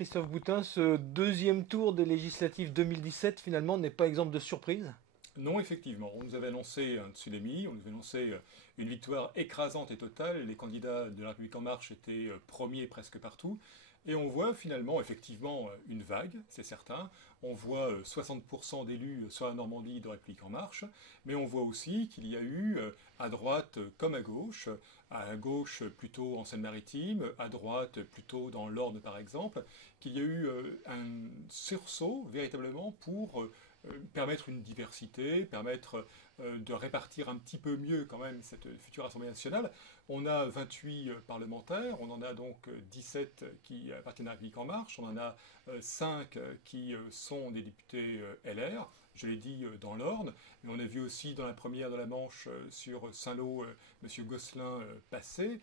Christophe Boutin, ce deuxième tour des législatives 2017, finalement, n'est pas exemple de surprise? Non, effectivement. On nous avait annoncé un tsunami, on nous avait annoncé une victoire écrasante et totale. Les candidats de la République En Marche étaient premiers presque partout. Et on voit finalement, effectivement, une vague, c'est certain. On voit 60% d'élus sur la Normandie de République En Marche, mais on voit aussi qu'il y a eu, à droite comme à gauche plutôt en Seine-Maritime, à droite plutôt dans l'Orne par exemple, qu'il y a eu un sursaut véritablement pour permettre une diversité, permettre de répartir un petit peu mieux quand même cette future Assemblée nationale. On a 28 parlementaires, on en a donc 17 qui appartiennent à la République En Marche, on en a 5 qui sont des députés LR, je l'ai dit dans l'Orne, mais on a vu aussi dans la première de la Manche sur Saint-Lô M. Gosselin passer,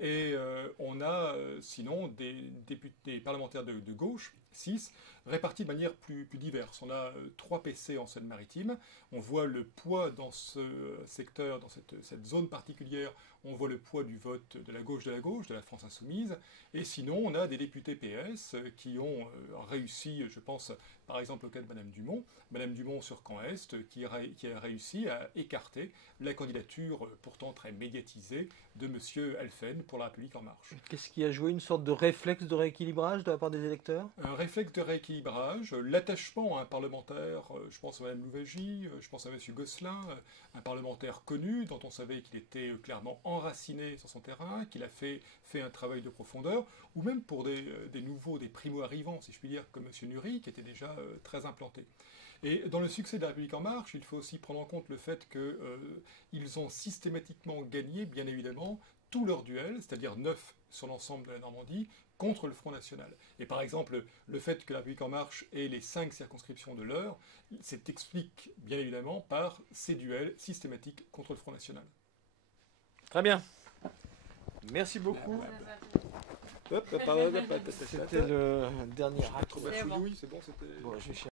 et on a sinon des députés parlementaires de gauche, 6, répartis de manière plus diverse. On a 3 PC en Seine-Maritime, on voit le poids dans ce secteur, dans cette zone particulière, on voit le poids du vote de la France Insoumise, et sinon on a des députés PS qui ont réussi, je pense par exemple au cas de Madame Dumont sur Caen-Est, qui a réussi à écarter la candidature pourtant très médiatisée de M. Alphen pour la République En Marche. Qu'est-ce qui a joué? Une sorte de réflexe de rééquilibrage de la part des électeurs? Un réflexe de rééquilibrage, l'attachement à un parlementaire, je pense à Mme Louvagie, je pense à M. Gosselin, un parlementaire connu dont on savait qu'il était clairement enraciné sur son terrain, qu'il a fait un travail de profondeur, ou même pour des nouveaux, des primo-arrivants, si je puis dire, comme M. Nury, qui était déjà très implanté. Et dans le succès de la République En Marche, il faut aussi prendre en compte le fait qu'ils ont systématiquement gagné, bien évidemment, tous leurs duels, c'est-à-dire 9 sur l'ensemble de la Normandie, contre le Front National. Et par exemple, le fait que la République En Marche ait les 5 circonscriptions de l'heure, s'explique bien évidemment par ces duels systématiques contre le Front National. Très bien. Merci beaucoup. C'était le dernier acte. C'est bon, c'était... Bon, je vais